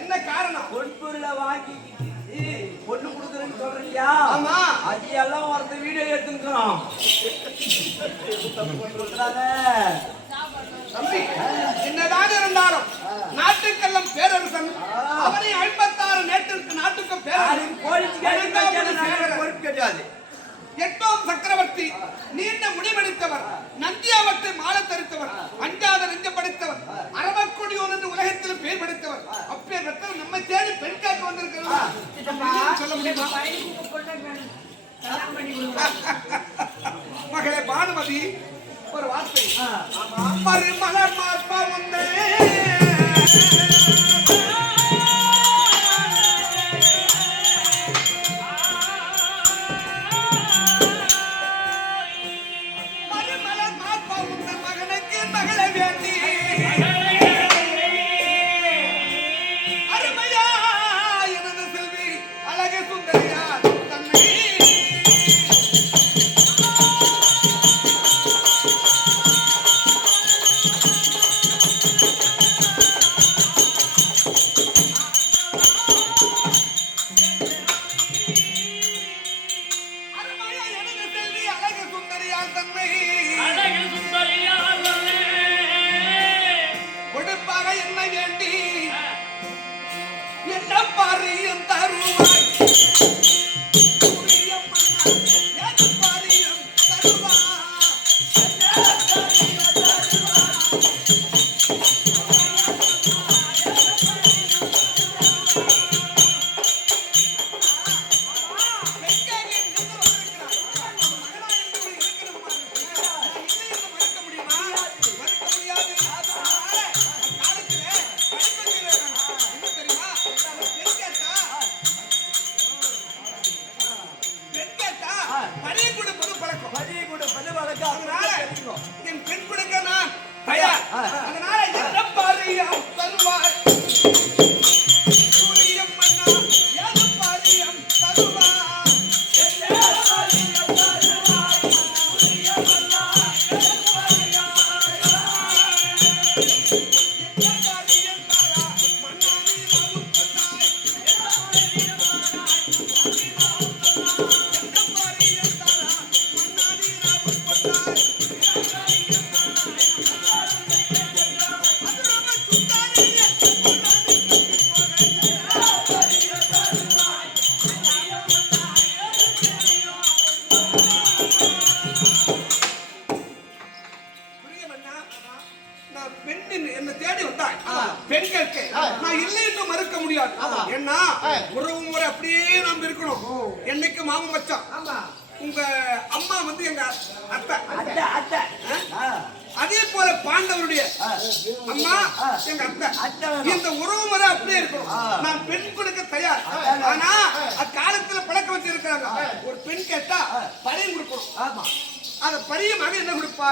என்ன காரணம்? பொன்பொருளை வாங்கி பொண்ணு கொடுக்குறேன்னு சொல்றியா? ஆமா. அது எல்லாம் ஒருத்த வீடியோ எடுத்துக்கிறோம். தம்பி, என்னதான் இருந்தாலும் நாட்டுக்கெல்லாம் பேரரசன் அவனை 56 நேற்றுக்கு நாட்டுக்கு பேரரசன் பொறுப்பு கிடையாது. 8ஆம் சக்கரவர்த்தி நீண்ட முடிவெடுத்தவர், நந்தியாவற்றை மால தரித்தவர், அஞ்சாத நெஞ்ச படைத்தவர், அரவக்கொடியோன் என்று உலகத்தில் பேர் படைத்தவர். அப்பேர் பெற்றவர் நம்மை தேடி பெண் காக்க வந்திருக்கிறார். சொல்ல முடியுமா? மகளே பானுமதி, ஒரு வார்த்தை. மலர் மார்பா வந்தே என் பெண் கொடுக்க நான் தயார். அதனால என்ன பாரியம் தருவாய் சூரியம் மன்னா ஏது பாரியம் தருவாய் சூரியம் மன்னா ஏது பாரியம் உறவு முறை அப்படியே நாம் இருக்கணும். என்னைக்கு மாமன் மச்சான். உங்க அம்மா வந்து எங்க அத்தை. அதே போல பாண்டவருடைய அம்மா எங்க அத்தை. இந்த உறவு முறை அப்படியே இருக்கணும். நான் பெண் கொடுக்க தயார். ஆனா அக்காலத்துல பழக்க வச்சு இருக்கிறாங்க. ஒரு பெண் கேட்டா பரியம் கொடுக்கணும். அத பரியமாக என்ன கொடுப்பா?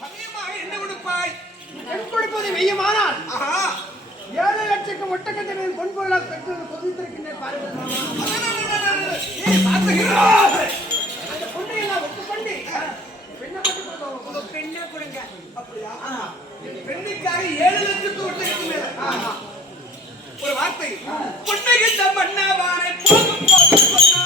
சமயமாக என்ன கொடுப்பாய்? பெண் கொடுப்பது வெய்யமானால் ஆஹா 7 லட்சம் ஒட்டகத்தை மேல் பொன் பொருளாக பெற்று கொதித்திருக்கின்றேன் பாருங்கள் மாமா. ஏய் பாத்துகிறா அந்த பொண்ணை எல்லாம் ஒத்துக்கொண்டு பெண்ணை மட்டும் கொடுத்தோம். உங்க பெண்ணை கொடுங்க. அப்படியா? பெண்ணுக்காக 7 லட்சத்து ஒட்டகத்து மேல ஒரு வார்த்தை புன்னகிட்ட மன்னவானை போகும் போகும் மன்னவானை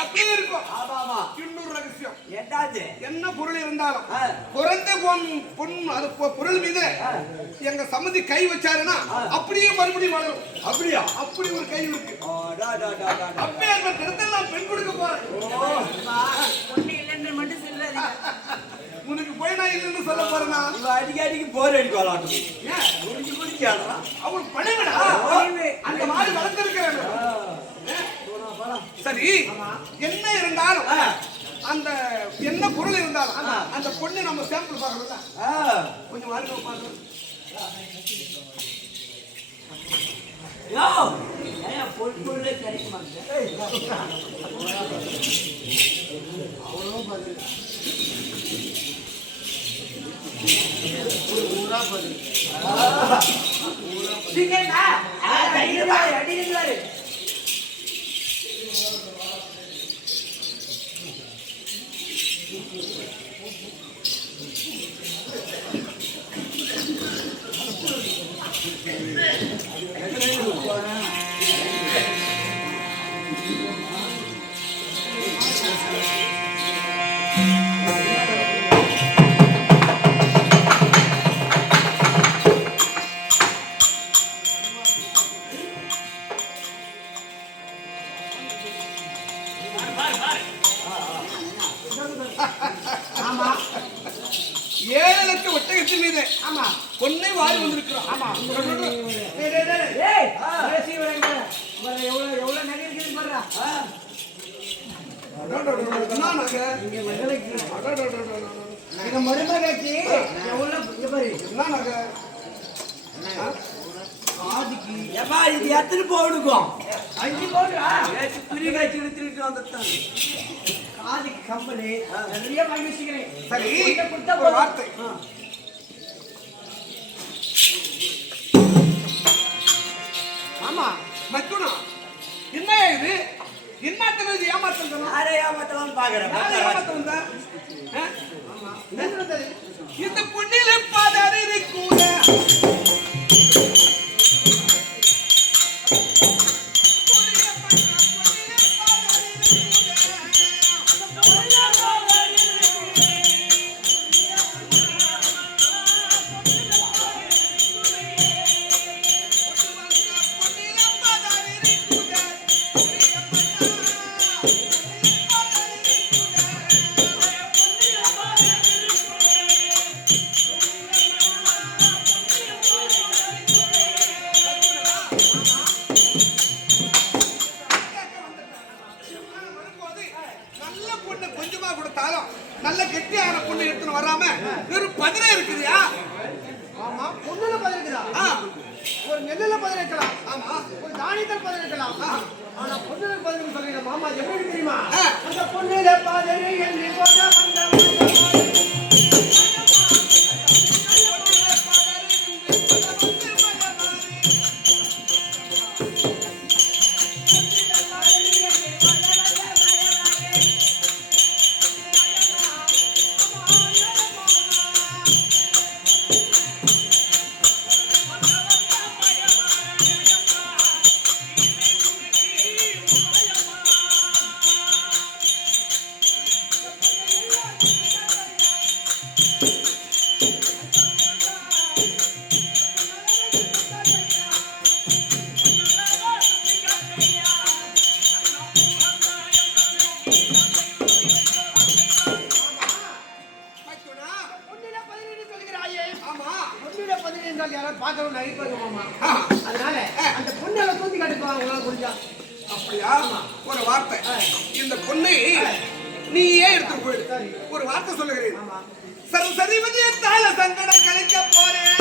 அப்படியே இருக்கும். இன்னொரு ரகசியம் என்ன பொருள் இருந்தாலும் பிறந்த பொன் அது பொருள் மீது எங்க சம்மதி கை வச்சாருன்னா அப்படியே மறுபடியும் வளரும். அப்படியா? அப்படி ஒரு கை இருக்கு. அப்பே அந்த இடத்தெல்லாம் பெண் கொடுக்க போறேன். பொண்ணு இல்லைன்னு மட்டும் சொல்லாதீங்க. உனக்கு போய் நான் இல்லைன்னு சொல்ல போறேன்னா அடிக்கடிக்கு போர் அடிக்க விளாட்டும். அவன் பணிவிடா அந்த மாதிரி வளர்த்திருக்கிறேன். சரி என்ன இருந்தாலும் அந்த என்ன பொருள் இருந்தாலும் அந்த பொண்ணு நம்ம சாம்பிள் பார்க்கணும்ல. கொஞ்சம் வாழ்க்கை பார்க்கணும். பொருளே கிடைக்க மாட்டேன். அடிக்கிறாரு. ஆமா 7 லட்சம் ஒட்டகத்தின் மீது பொண்ணை வாரி வந்திருக்கிறோம். ஆமா ஏய் பேசி வரங்க. எவ்வளவு நகை இருக்குது பாருடா. என்ன நகை? எங்க மருமகளுக்கு எவ்வளவு இங்க பாரு என்ன நகை? காதுக்கு ஏப்பா இது எத்தனை போடுக்கும்? 5 பவுன்டா. ஏச்சு புரிய காய்ச்சி எடுத்துட்டு வந்துட்டான். காதுக்கு கம்பளி நிறைய வாங்கி வச்சுக்கிறேன். சரி கொடுத்தா ஒரு வார்த்தை. ஆமா மச்சுனா என்ன இது? என்னத்துல இது ஏமாத்தம்? யாரை ஏமாத்தலாம்னு பாக்குறேன். ஏமாத்தம் தான். இந்த பொண்ணில பாதாரி கூட நல்ல பொண்ணு கொஞ்சமா கொடுத்தாலும் நல்ல கெட்டியான பொண்ணு எடுத்துன்னு வராம வெறும் 10 இருக்குதுயா. ஆமா, பொண்ணுல பதில் இருக்குதா? ஒரு நெல்லுல பதில் இருக்கலாம். ஆமா, ஒரு தானியத்தில் பதில் இருக்கலாம். ஆனா பொண்ணுல பதில் சொல்றீங்க மாமா, எப்படி தெரியுமா? ஆ. அந்த பொண்ணுல பதில் என்று போக வந்த பார்க்கணும் நினைப்பாங்க மாமா. அதனால அந்த பொண்ணை தூக்கி காட்டுவாங்க உங்களால முடிஞ்சா. அப்படியா? ஒரு வார்த்தை, இந்த பொண்ணை நீயே எடுத்து போயிடு. ஒரு வார்த்தை சொல்லுகிறேன். சரி சரிவதிய தாள சங்கடம் கலைக்க போறேன்.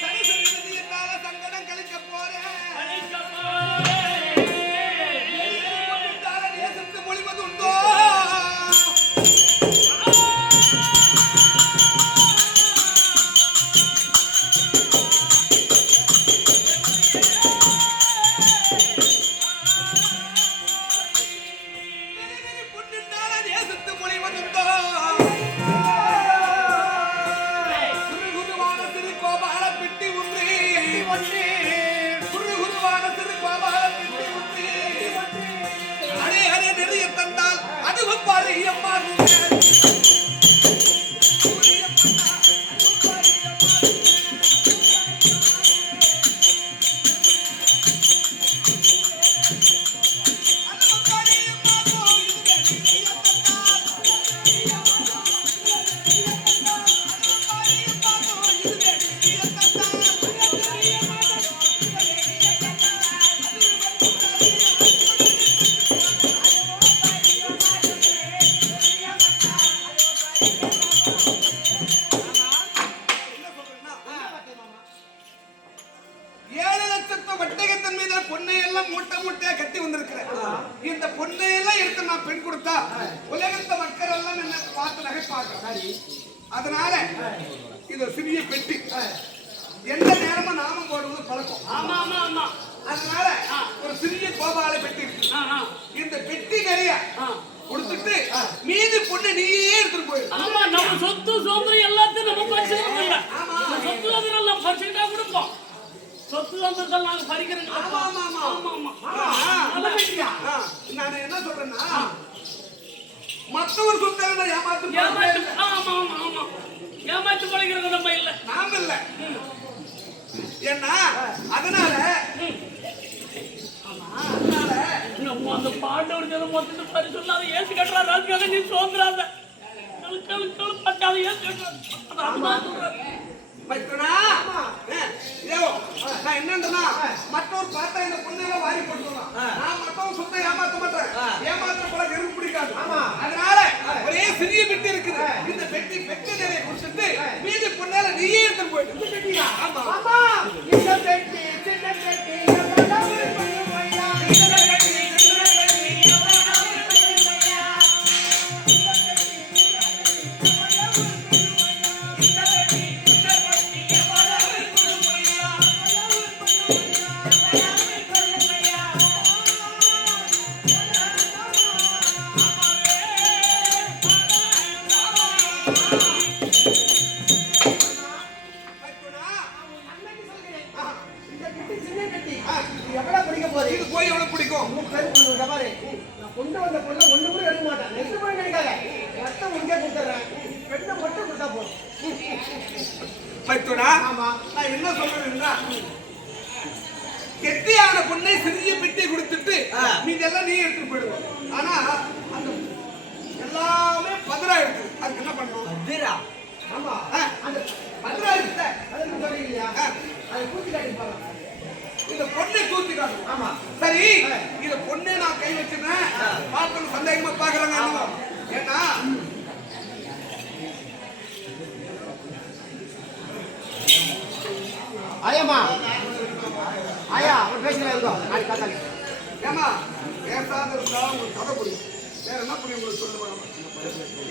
சரி சரிவதிய தாள சங்கடம் கலைக்க போறேன். தாள நேசத்து மொழிவதுண்டோ? இந்த பொண்ணையெல்லாம் எடுத்து நான் பெண் கொடுத்தா உலகத்த மக்கள் எல்லாம் என்ன பார்த்து நகைப்பாங்க. அதனால இது சிறிய பெட்டி, எந்த நேரமும் நாமம் போடுவது பழக்கம். ஆமா ஆமா ஆமா. அதனால ஒரு சிறிய கோபால பெட்டி இருக்கு. இந்த பெட்டி நிறைய கொடுத்துட்டு மீதி பொண்ணு நீயே எடுத்துட்டு போயிரு. ஆமா, நம்ம சொத்து சுதந்திரம் எல்லாத்தையும் நம்ம பறிச்சுக்கணும் இல்ல. சொத்து சுதந்திரம் நம்ம பறிச்சுக்கிட்டா கொடுப்போம். சொத்து சுதந்திரத்தை நாங்க பறிக்கிறோம். ஆமா ஆமா ஆமா ஆமா. நான் என்ன சொல்றேன்னா, மற்றவர் சொத்தை ஏமாத்து. ஆமா ஆமா ஆமா, ஏமாத்து பழைக்கிறது நம்ம இல்ல, நாம இல்ல. ஏன்னா அதனால நம்ம அந்த பாண்டவர் ஜனம் மொத்தத்தை பறி சொல்லாத ஏசி கட்டுறா ராஜ்காக நீ சோந்துறாத பட்டாத ஏசி கட்டுறா. நான் என்னன்னா, மற்றவர் பார்த்தா இந்த பொண்ணெல்லாம் வாரி போட்டுக்கலாம். நான் மற்றவங்க சொத்தை ஏமாத்த மாட்டேன். ஏமாத்த போல எனக்கு பிடிக்காது. அதனால ஒரே சிறிய பெட்டி இருக்குது. இந்த பெட்டி பெட்டி நிறைய கொடுத்துட்டு மீதி பொண்ணால நீயே எடுத்து போயிட்டு. ஆமா ஆமா. இந்த பெட்டி சின்ன பெட்டி என்ன சொல்றேன்னா, கெட்டியான பொண்ணை சிறிய பெட்டி கொடுத்துட்டு மீதெல்லாம் நீ எடுத்துட்டு போயிடுவோம். ஆனா அந்த எல்லாமே 10 இருக்கு. அதுக்கு என்ன பண்ணணும்? ஆமா, அந்த 10 இருக்கு. அது சொல்றீங்க, அது கூட்டி காட்டி பாருங்க. இந்த பொண்ணை தூக்கி காட்டணும். ஆமா. சரி, இந்த பொண்ணே நான் கை வச்சிருந்தேன். பார்த்தவங்க சந்தேகமா பாக்குறாங்க. என்னவோ? ஏன்னா ஆயாமா ஆயா அவர் பேசுறா இருக்கோம் நாளைக்கு காத்தாடி ஏமா பேசாத இருந்தா உங்களுக்கு கதை புரியும். வேற என்ன புரியும் உங்களுக்கு சொல்லுவாங்க.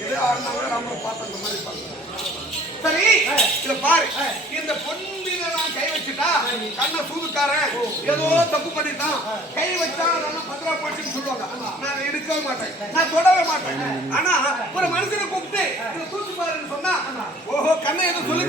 எதோ ஆடினாங்க நம்ம பார்த்த மாதிரி பார்க்கலாம். சரி, இத பாரு. இந்த பொண்ணு மீத நான் கை வச்சுட்டா கண்ண சூதுக்காரன் ஏதோ தப்பு பண்ணிட்டான். கை வச்சா அதெல்லாம் பத்திரா போச்சுன்னு சொல்லுவாங்க. நான் எடுக்கவே மாட்டேன், நான் தொடவே மாட்டேன். ஆனா ஒரு மனுஷனை கூப்பிட்டு இதை தூக்கி பாருன்னு சொன்னா, ஓஹோ கண்ணை ஏதோ சொல்லி